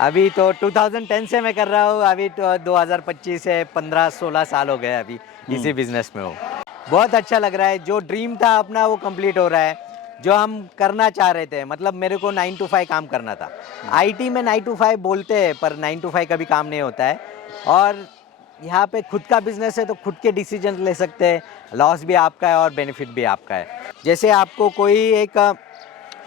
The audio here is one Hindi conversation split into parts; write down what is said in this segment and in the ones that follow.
अभी तो 2010 से मैं कर रहा हूँ। अभी तो 2025 से 15-16 साल हो गए अभी इसी बिजनेस में हूँ। बहुत अच्छा लग रहा है। जो ड्रीम था अपना वो कंप्लीट हो रहा है। जो हम करना चाह रहे थे, मतलब मेरे को 9 to 5 काम करना था। आईटी में 9 to 5 बोलते हैं, पर 9 to 5 कभी काम नहीं होता है। और यहाँ पे खुद का बिजनेस है तो खुद के डिसीजन ले सकते हैं। लॉस भी आपका है और बेनिफिट भी आपका है। जैसे आपको कोई एक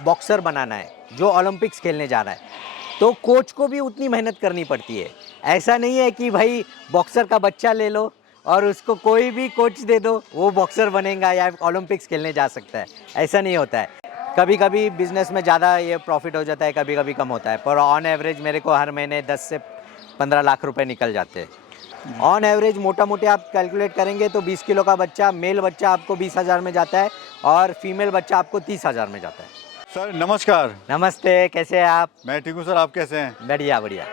बॉक्सर बनाना है जो ओलंपिक्स खेलने जा रहा है, तो कोच को भी उतनी मेहनत करनी पड़ती है। ऐसा नहीं है कि भाई बॉक्सर का बच्चा ले लो और उसको कोई भी कोच दे दो, वो बॉक्सर बनेगा या ओलंपिक्स खेलने जा सकता है। ऐसा नहीं होता है। कभी कभी बिजनेस में ज़्यादा ये प्रॉफिट हो जाता है, कभी कभी कम होता है, पर ऑन एवरेज मेरे को हर महीने 10 से 15 लाख रुपए निकल जाते हैं। ऑन एवरेज मोटा मोटी आप कैलकुलेट करेंगे तो 20 किलो का बच्चा, मेल बच्चा आपको 20,000 में जाता है और फीमेल बच्चा आपको 30,000 में जाता है। सर नमस्कार। नमस्ते, कैसे हैं आप? मैं ठीक हूँ सर, आप कैसे हैं? बढ़िया बढ़िया।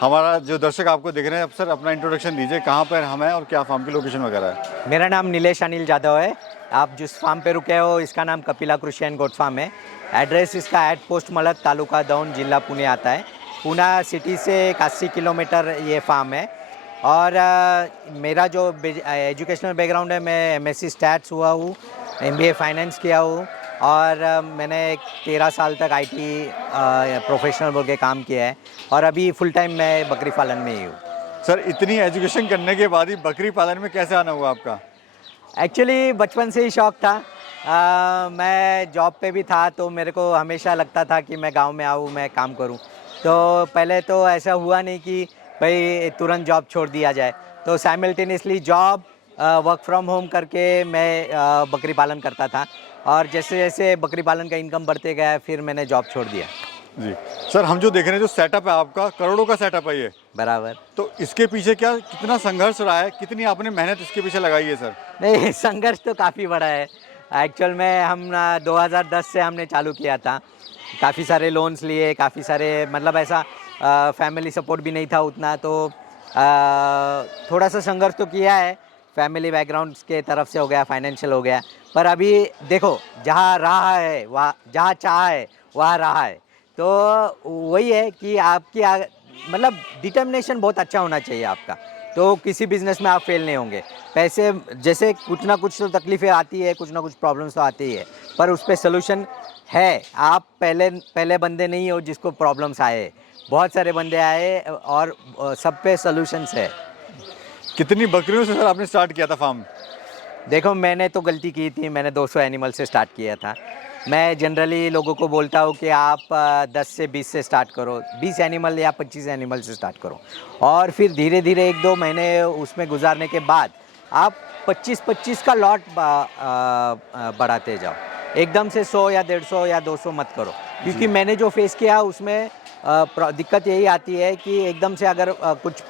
हमारा जो दर्शक आपको देख रहे हैं, अब सर अपना इंट्रोडक्शन दीजिए, कहाँ पर हम हैं और क्या फार्म की लोकेशन वगैरह है। मेरा नाम नीलेश अनिल यादव है। आप जिस फार्म पे रुके हो इसका नाम कपिला कृषि एंड गोट फार्म है। एड्रेस इसका एट पोस्ट मलक, तालुका दौंड, जिला पुणे आता है। पूना सिटी से 81 किलोमीटर ये फार्म है। और मेरा जो एजुकेशनल बैकग्राउंड है, मैं एमएससी स्टैट्स हुआ हूँ, एमबीए फाइनेंस किया हूँ और मैंने 13 साल तक आईटी प्रोफेशनल बोल के काम किया है और अभी फुल टाइम मैं बकरी पालन में ही हूँ। सर इतनी एजुकेशन करने के बाद ही बकरी पालन में कैसे आना हुआ आपका? एक्चुअली बचपन से ही शौक़ था। मैं जॉब पे भी था तो मेरे को हमेशा लगता था कि मैं गांव में आऊँ, मैं काम करूँ। तो पहले तो ऐसा हुआ नहीं कि भाई तुरंत जॉब छोड़ दिया जाए, तो simultaneously job work from home करके मैं बकरी पालन करता था। और जैसे जैसे बकरी पालन का इनकम बढ़ते गया फिर मैंने जॉब छोड़ दिया। जी सर, हम जो देख रहे हैं, जो सेटअप है आपका, करोड़ों का सेटअप है ये। बराबर। तो इसके पीछे क्या कितना संघर्ष रहा है, कितनी आपने मेहनत इसके पीछे लगाई है सर? नहीं, संघर्ष तो काफ़ी बड़ा है। एक्चुअल में हम 2010 से हमने चालू किया था। काफ़ी सारे लोन्स लिए, काफ़ी सारे, मतलब ऐसा फैमिली सपोर्ट भी नहीं था उतना, तो थोड़ा सा संघर्ष तो किया है। फैमिली बैकग्राउंड के तरफ से हो गया, फाइनेंशियल हो गया। पर अभी देखो, जहाँ रहा है वहाँ, जहाँ चाह है वहाँ रहा है। तो वही है कि आपकी मतलब डिटर्मिनेशन बहुत अच्छा होना चाहिए आपका, तो किसी बिज़नेस में आप फेल नहीं होंगे। पैसे जैसे कुछ ना कुछ तो तकलीफ़ें आती है, कुछ ना कुछ प्रॉब्लम्स तो आती ही है, पर उस पर सलूशन है। आप पहले बंदे नहीं हो जिसको प्रॉब्लम्स आए, बहुत सारे बंदे आए और सब पे सलूशंस है। कितनी बकरियों से सर आपने स्टार्ट किया था फार्म? देखो, मैंने तो गलती की थी, मैंने 200 एनिमल से स्टार्ट किया था। मैं जनरली लोगों को बोलता हूँ कि आप 10 से 20 से स्टार्ट करो, 20 एनिमल या 25 एनिमल से स्टार्ट करो, और फिर धीरे धीरे 1-2 महीने उसमें गुजारने के बाद आप 25-25 का लॉट बढ़ाते जाओ। एकदम से 100 या 150 या 200 मत करो, क्योंकि मैंने जो फेस किया उसमें दिक्कत यही आती है कि एकदम से अगर कुछ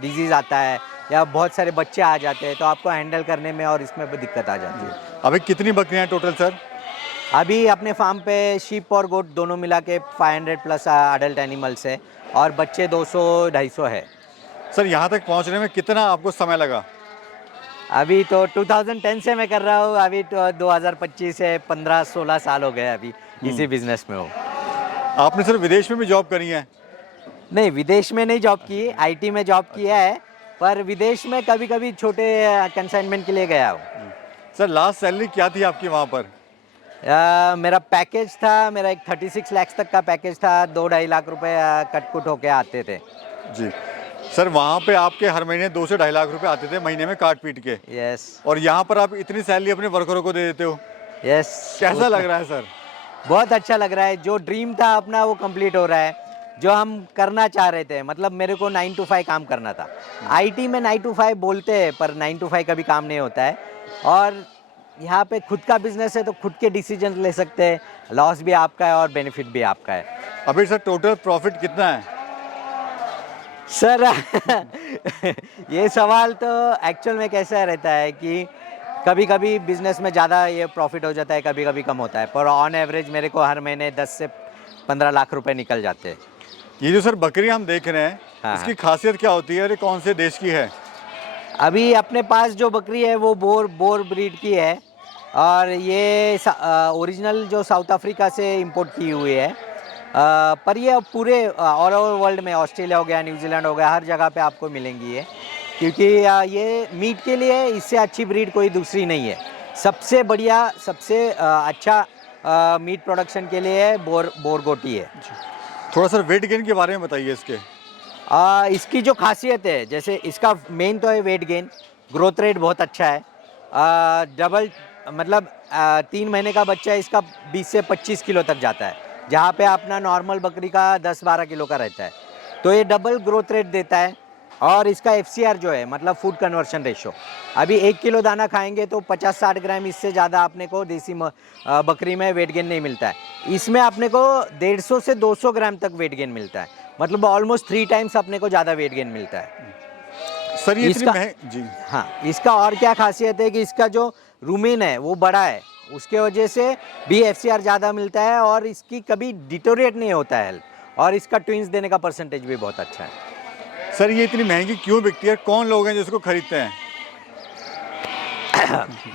डिजीज़ आता है या बहुत सारे बच्चे आ जाते हैं तो आपको हैंडल करने में और इसमें भी दिक्कत आ जाती है। अभी कितनी बकरियां हैं टोटल सर? अभी अपने फार्म पे शीप और गोट दोनों मिला के 500 प्लस अडल्ट एनिमल्स है और बच्चे 200-250 है। सर यहाँ तक पहुँचने में कितना आपको समय लगा? अभी तो 2010 से मैं कर रहा हूँ। अभी तो 2025 से 15-16 साल हो गए अभी इसी बिजनेस में हूँ। आपने सर विदेश में भी जॉब करी है? नहीं, विदेश में नहीं जॉब की, आईटी में जॉब किया है, पर विदेश में कभी कभी छोटे कंसाइनमेंट के लिए गया हूँ। सर लास्ट सैलरी क्या थी आपकी वहाँ पर? मेरा पैकेज था, मेरा एक 36 लाख तक का पैकेज था, 2-2.5 लाख रुपए कटकुट होके आते थे। जी सर, वहाँ पे आपके हर महीने 2 से 2.5 लाख रुपए आते थे महीने में काट पीट के। यस। और यहाँ पर आप इतनी सैलरी अपने वर्करों को दे देते हो। यस। कैसा लग रहा है सर? बहुत अच्छा लग रहा है। जो ड्रीम था अपना वो कंप्लीट हो रहा है। जो हम करना चाह रहे थे, मतलब मेरे को 9 to 5 काम करना था। आईटी में 9 to 5 बोलते हैं, पर 9 to 5 कभी काम नहीं होता है। और यहाँ पे खुद का बिजनेस है तो खुद के डिसीजन ले सकते हैं। लॉस भी आपका है और बेनिफिट भी आपका है। अभी सर टोटल प्रॉफिट कितना है सर ये सवाल तो एक्चुअल में कैसा रहता है कि कभी कभी बिजनेस में ज़्यादा ये प्रॉफिट हो जाता है, कभी कभी कम होता है, पर ऑन एवरेज मेरे को हर महीने 10 से 15 लाख रुपए निकल जाते हैं। ये जो सर बकरी हम देख रहे हैं, हाँ। इसकी खासियत क्या होती है और ये कौन से देश की है? अभी अपने पास जो बकरी है वो बोर ब्रीड की है और ये ओरिजिनल जो साउथ अफ्रीका से इंपोर्ट की हुई है। पर ये अब पूरे ऑल ओवर वर्ल्ड में, ऑस्ट्रेलिया हो गया, न्यूजीलैंड हो गया, हर जगह पे आपको मिलेंगी ये, क्योंकि ये मीट के लिए इससे अच्छी ब्रीड कोई दूसरी नहीं है। सबसे बढ़िया, सबसे अच्छा मीट प्रोडक्शन के लिए बोरगोटी है। थोड़ा सा वेट गेन के बारे में बताइए इसके। इसकी जो खासियत है, जैसे इसका मेन तो है वेट गेन, ग्रोथ रेट बहुत अच्छा है। डबल मतलब 3 महीने का बच्चा इसका 20 से 25 किलो तक जाता है, जहाँ पे अपना नॉर्मल बकरी का 10-12 किलो का रहता है। तो ये डबल ग्रोथ रेट देता है। और इसका FCR जो है, मतलब फूड कन्वर्शन रेशो, अभी 1 किलो दाना खाएंगे तो 50-60 ग्राम इससे ज़्यादा आपने को देसी बकरी में वेट गेन नहीं मिलता है। इसमें आपने को 150 से 200 ग्राम तक वेट गेन मिलता है, मतलब ऑलमोस्ट 3 टाइम्स अपने को ज़्यादा वेट गेन मिलता है। सर ये इसका जी हाँ, इसका और क्या खासियत है कि इसका जो रूमेन है वो बड़ा है, उसके वजह से भी FCR ज़्यादा मिलता है और इसकी कभी डिटोरेट नहीं होता है हेल्थ, और इसका ट्विंस देने का परसेंटेज भी बहुत अच्छा है। सर ये इतनी महंगी क्यों बिकती है, कौन लोग हैं जो इसको खरीदते हैं?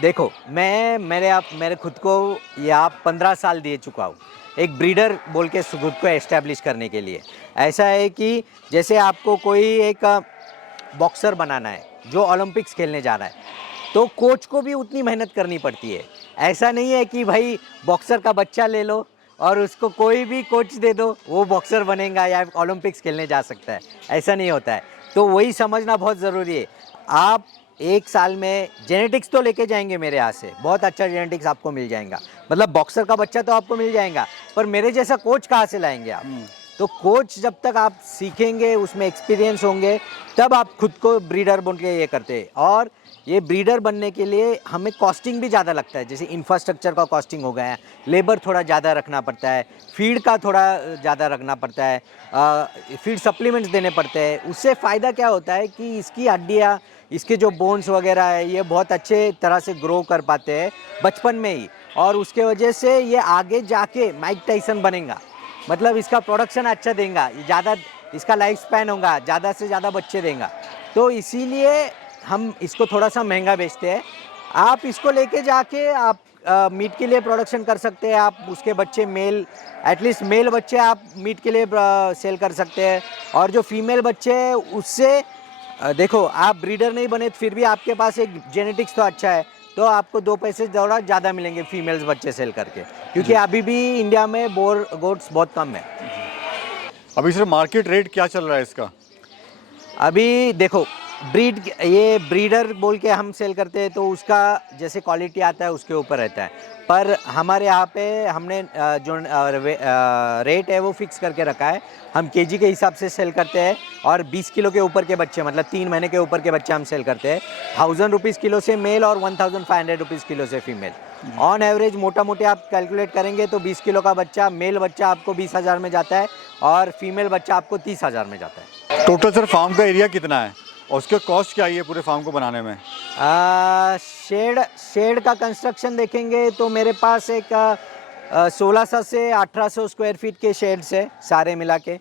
देखो, मेरे खुद को ये आप 15 साल दे चुका हूँ एक ब्रीडर बोल के खुद को एस्टेब्लिश करने के लिए। ऐसा है कि जैसे आपको कोई एक बॉक्सर बनाना है जो ओलंपिक्स खेलने जा रहा है, तो कोच को भी उतनी मेहनत करनी पड़ती है। ऐसा नहीं है कि भाई बॉक्सर का बच्चा ले लो और उसको कोई भी कोच दे दो, वो बॉक्सर बनेगा या ओलंपिक्स खेलने जा सकता है, ऐसा नहीं होता है। तो वही समझना बहुत ज़रूरी है। आप 1 साल में जेनेटिक्स तो लेके जाएंगे मेरे यहाँ से, बहुत अच्छा जेनेटिक्स आपको मिल जाएगा, मतलब बॉक्सर का बच्चा तो आपको मिल जाएगा, पर मेरे जैसा कोच कहाँ से लाएंगे आप? तो कोच जब तक आप सीखेंगे, उसमें एक्सपीरियंस होंगे, तब आप खुद को ब्रीडर बन के ये करते हैं। और ये ब्रीडर बनने के लिए हमें कॉस्टिंग भी ज़्यादा लगता है, जैसे इंफ्रास्ट्रक्चर का कॉस्टिंग हो गया, लेबर थोड़ा ज़्यादा रखना पड़ता है, फीड का थोड़ा ज़्यादा रखना पड़ता है, फीड सप्लीमेंट्स देने पड़ते हैं। उससे फ़ायदा क्या होता है कि इसकी हड्डियाँ, इसके जो बोन्स वगैरह है, ये बहुत अच्छे तरह से ग्रो कर पाते हैं बचपन में ही, और उसके वजह से ये आगे जाके माइक टाइसन बनेगा, मतलब इसका प्रोडक्शन अच्छा देगा, ज़्यादा इसका लाइफ स्पैन होगा, ज़्यादा से ज़्यादा बच्चे देगा। तो इसीलिए हम इसको थोड़ा सा महंगा बेचते हैं। आप इसको लेके जाके आप मीट के लिए प्रोडक्शन कर सकते हैं, आप उसके बच्चे मेल, एटलीस्ट मेल बच्चे आप मीट के लिए सेल कर सकते हैं। और जो फीमेल बच्चे हैं उससे देखो, आप ब्रीडर नहीं बने फिर भी आपके पास एक जेनेटिक्स तो अच्छा है, तो आपको 2 पैसे थोड़ा ज़्यादा मिलेंगे फीमेल्स बच्चे सेल करके, क्योंकि अभी भी इंडिया में बोर गोट्स बहुत कम है। अभी सर मार्केट रेट क्या चल रहा है इसका? अभी देखो, ये ब्रीडर बोल के हम सेल करते हैं, तो उसका जैसे क्वालिटी आता है उसके ऊपर रहता है। पर हमारे यहाँ पे हमने जो रेट है वो फिक्स करके रखा है, हम केजी के हिसाब से सेल करते हैं। और 20 किलो के ऊपर के बच्चे, मतलब 3 महीने के ऊपर के बच्चे हम सेल करते हैं 1000 रुपीज़ किलो से मेल और 1500 रुपीज़ किलो से फीमेल। ऑन एवरेज मोटा मोटे आप कैलकुलेट करेंगे तो 20 किलो का बच्चा, मेल बच्चा आपको 20,000 में जाता है और फीमेल बच्चा आपको 30,000 में जाता है। टोटल सर फार्म का एरिया कितना है और उसका कॉस्ट क्या है पूरे फार्म को बनाने में? शेड का कंस्ट्रक्शन देखेंगे तो मेरे पास एक 1600 से 1800 स्क्वायर फीट के शेड्स है सारे मिला के।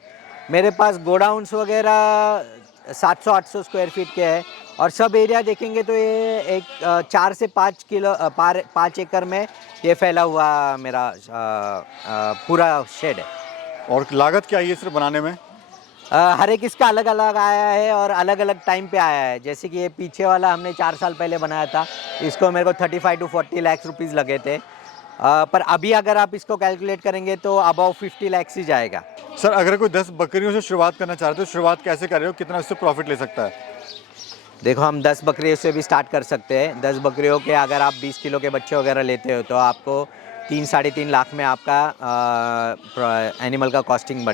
मेरे पास गोडाउन्स वगैरह 700-800 स्क्वायर फीट के है। और सब एरिया देखेंगे तो ये एक 4 से 5 एकड़ में ये फैला हुआ मेरा पूरा शेड है। और लागत क्या है सर बनाने में? हर एक इसका अलग अलग आया है और अलग अलग टाइम पे आया है। जैसे कि ये पीछे वाला हमने 4 साल पहले बनाया था, इसको मेरे को 35 to 40 लाख रुपीज़ लगे थे। पर अभी अगर आप इसको कैलकुलेट करेंगे तो अबाउ 50 लाख ही जाएगा। सर अगर कोई 10 बकरियों से शुरुआत करना चाहते हो, शुरुआत कैसे कर रहे हो, कितना उससे प्रॉफिट ले सकता है? देखो, हम 10 बकरियों से भी स्टार्ट कर सकते हैं। 10 बकरियों के अगर आप 20 किलो के बच्चे वगैरह लेते हो तो आपको 3-3.5 लाख में आपका एनिमल का कॉस्टिंग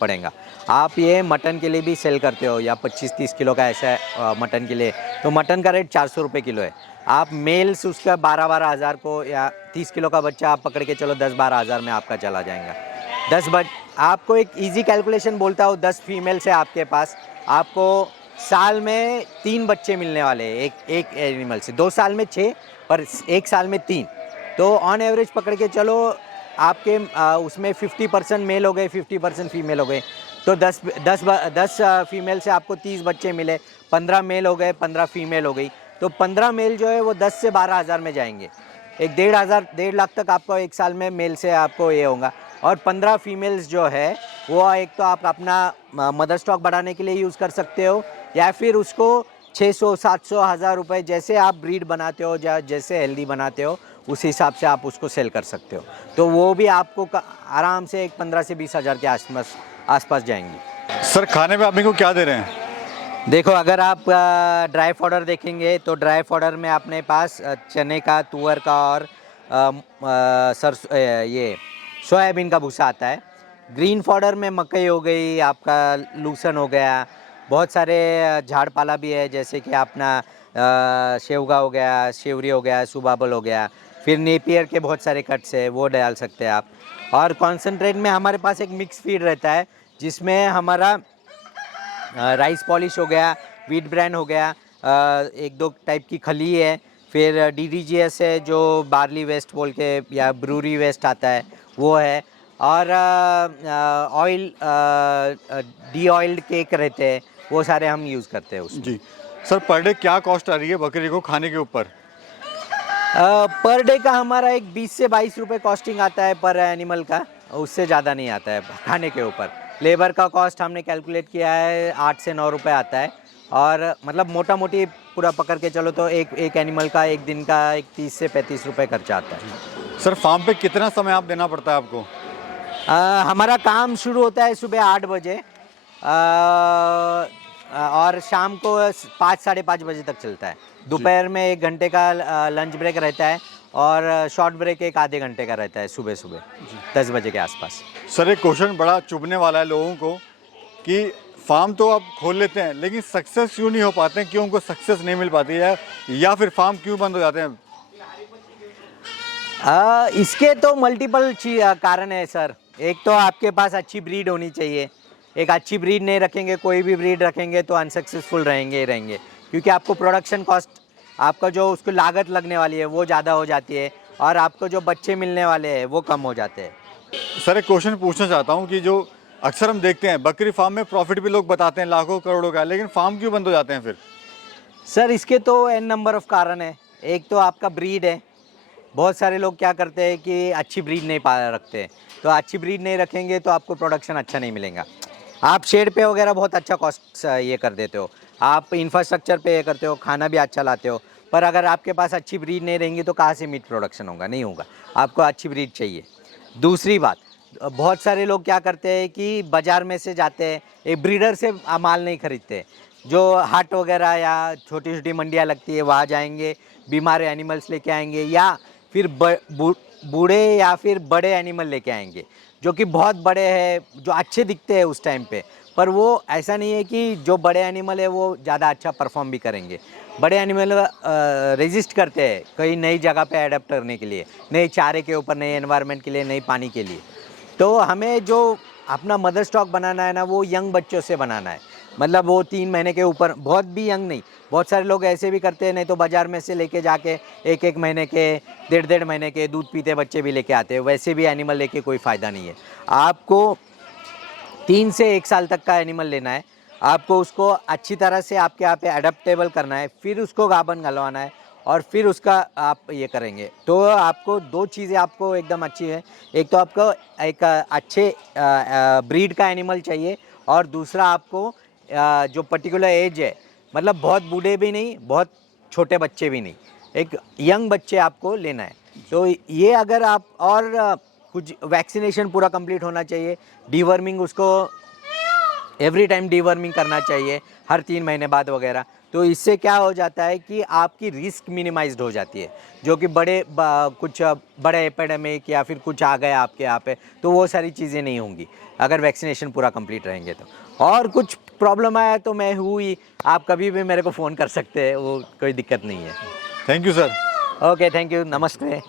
पड़ेगा। आप ये मटन के लिए भी सेल करते हो या 25-30 किलो का ऐसा मटन के लिए, तो मटन का रेट 400 रुपये किलो है। आप मेल्स उसका 12-12 हज़ार को, या 30 किलो का बच्चा आप पकड़ के चलो 10-12 हज़ार में आपका चला जाएगा। आपको एक इजी कैलकुलेशन बोलता हूँ, 10 फीमेल से आपके पास आपको साल में 3 बच्चे मिलने वाले हैं एक एनिमल से। 2 साल में 6, पर 1 साल में 3, तो ऑन एवरेज पकड़ के चलो आपके उसमें 50% मेल हो गए, 50% फीमेल हो गए, तो 10 फीमेल से आपको 30 बच्चे मिले, 15 मेल हो गए, 15 फीमेल हो गई, तो 15 मेल जो है वो 10 से 12 हज़ार में जाएंगे। एक 1.5 लाख तक आपको 1 साल में मेल से आपको ये होगा। और 15 फीमेल्स जो है वो एक तो आप अपना मदर स्टॉक बढ़ाने के लिए यूज़ कर सकते हो, या फिर उसको 600 700 1000 रुपये जैसे आप ब्रीड बनाते हो या जैसे हेल्दी बनाते हो उस हिसाब से आप उसको सेल कर सकते हो। तो वो भी आपको आराम से एक 15 से 20 हज़ार के आसपास जाएंगी। सर खाने में आप मेरे को क्या दे रहे हैं? देखो, अगर आप ड्राई फॉडर देखेंगे तो ड्राई फॉडर में अपने पास चने का, तुअर का और ये सोयाबीन का भूसा आता है। ग्रीन फॉडर में मकई हो गई, आपका लूसन हो गया, बहुत सारे झाड़ पाला भी है, जैसे कि अपना शेवगा हो गया, शेवरी हो गया, सुबाबल हो गया, फिर नेपियर के बहुत सारे कट्स है वो डाल सकते हैं आप। और कॉन्सेंट्रेट में हमारे पास एक मिक्स फीड रहता है जिसमें हमारा राइस पॉलिश हो गया, व्हीट ब्रांड हो गया, एक दो टाइप की खली है, फिर DDGS है जो बार्ली वेस्ट बोल के या ब्रूरी वेस्ट आता है वो है, और ऑयल डी ऑयल्ड केक रहते हैं वो सारे हम यूज़ करते हैं उसमें। जी सर, पर डे क्या कॉस्ट आ रही है बकरी को खाने के ऊपर? पर डे का हमारा एक 20 से 22 रुपये कॉस्टिंग आता है पर एनिमल का, उससे ज़्यादा नहीं आता है खाने के ऊपर। लेबर का कॉस्ट हमने कैलकुलेट किया है 8 से 9 रुपये आता है, और मतलब मोटा मोटी पूरा पकड़ के चलो तो एक एनिमल का एक दिन का एक 30 से 35 रुपये खर्चा आता है। सर फार्म पे कितना समय आप देना पड़ता है आपको? हमारा काम शुरू होता है सुबह 8 बजे और शाम को 5 साढ़े 5 बजे तक चलता है। दोपहर में 1 घंटे का लंच ब्रेक रहता है और शॉर्ट ब्रेक एक आधे घंटे का रहता है सुबह सुबह 10 बजे के आसपास। सर एक क्वेश्चन बड़ा चुभने वाला है लोगों को कि फार्म तो आप खोल लेते हैं लेकिन सक्सेस क्यों नहीं हो पाते हैं, क्यों उनको सक्सेस नहीं मिल पाती है, या फिर फार्म क्यों बंद हो जाते हैं? इसके तो मल्टीपल कारण है सर। एक तो आपके पास अच्छी ब्रीड होनी चाहिए। एक अच्छी ब्रीड नहीं रखेंगे, कोई भी ब्रीड रखेंगे तो अनसक्सेसफुल रहेंगे ही रहेंगे, क्योंकि आपको प्रोडक्शन कॉस्ट, आपका जो उसको लागत लगने वाली है वो ज़्यादा हो जाती है और आपको जो बच्चे मिलने वाले हैं वो कम हो जाते हैं। सर एक क्वेश्चन पूछना चाहता हूँ कि जो अक्सर हम देखते हैं बकरी फार्म में प्रॉफिट भी लोग बताते हैं लाखों करोड़ों का, लेकिन फार्म क्यों बंद हो जाते हैं फिर? सर इसके तो n नंबर ऑफ कारण है। एक तो आपका ब्रीड है, बहुत सारे लोग क्या करते हैं कि अच्छी ब्रीड नहीं रखते, तो अच्छी ब्रीड नहीं रखेंगे तो आपको प्रोडक्शन अच्छा नहीं मिलेगा। आप शेड पे वगैरह बहुत अच्छा कॉस्ट ये कर देते हो, आप इंफ्रास्ट्रक्चर पे ये करते हो, खाना भी अच्छा लाते हो, पर अगर आपके पास अच्छी ब्रीड नहीं रहेंगी तो कहाँ से मीट प्रोडक्शन होगा? नहीं होगा। आपको अच्छी ब्रीड चाहिए। दूसरी बात, बहुत सारे लोग क्या करते हैं कि बाज़ार में से जाते हैं, एक ब्रीडर से माल नहीं खरीदते, जो हाट वगैरह या छोटी छोटी मंडियाँ लगती है वहाँ जाएंगे, बीमार एनिमल्स लेके आएंगे, या फिर बूढ़े या फिर बड़े एनिमल लेके आएंगे जो कि बहुत बड़े हैं, जो अच्छे दिखते हैं उस टाइम पे, पर वो ऐसा नहीं है कि जो बड़े एनिमल है वो ज़्यादा अच्छा परफॉर्म भी करेंगे। बड़े एनिमल रेजिस्ट करते हैं कई नई जगह पे अडेप्ट करने के लिए, नए चारे के ऊपर, नए एनवायरनमेंट के लिए, नई पानी के लिए। तो हमें जो अपना मदर स्टॉक बनाना है ना, वो यंग बच्चों से बनाना है। मतलब वो 3 महीने के ऊपर, बहुत भी यंग नहीं। बहुत सारे लोग ऐसे भी करते हैं, नहीं तो बाज़ार में से लेके जाके 1-1 महीने के, 1.5 महीने के दूध पीते बच्चे भी लेके आते हैं। वैसे भी एनिमल लेके कोई फ़ायदा नहीं है। आपको 3 से 1 साल तक का एनिमल लेना है, आपको उसको अच्छी तरह से आपके यहाँ पे अडेप्टेबल करना है, फिर उसको गाभन गलवाना है और फिर उसका आप ये करेंगे तो आपको 2 चीज़ें आपको एकदम अच्छी है। एक तो आपको एक अच्छे ब्रीड का एनिमल चाहिए, और दूसरा आपको जो पर्टिकुलर एज है, मतलब बहुत बूढ़े भी नहीं, बहुत छोटे बच्चे भी नहीं, एक यंग बच्चे आपको लेना है। तो ये अगर आप, और कुछ वैक्सीनेशन पूरा कंप्लीट होना चाहिए, डीवर्मिंग उसको एवरी टाइम डीवर्मिंग करना चाहिए हर 3 महीने बाद वगैरह। तो इससे क्या हो जाता है कि आपकी रिस्क मिनिमाइज्ड हो जाती है, जो कि कुछ बड़े एपिडेमिक या फिर कुछ आ गया आपके यहाँ पे, तो वो सारी चीज़ें नहीं होंगी अगर वैक्सीनेशन पूरा कंप्लीट रहेंगे तो। और कुछ प्रॉब्लम आया तो मैं हूँ ही, आप कभी भी मेरे को फ़ोन कर सकते हैं, वो कोई दिक्कत नहीं है। Thank you sir. Okay, thank you, नमस्ते।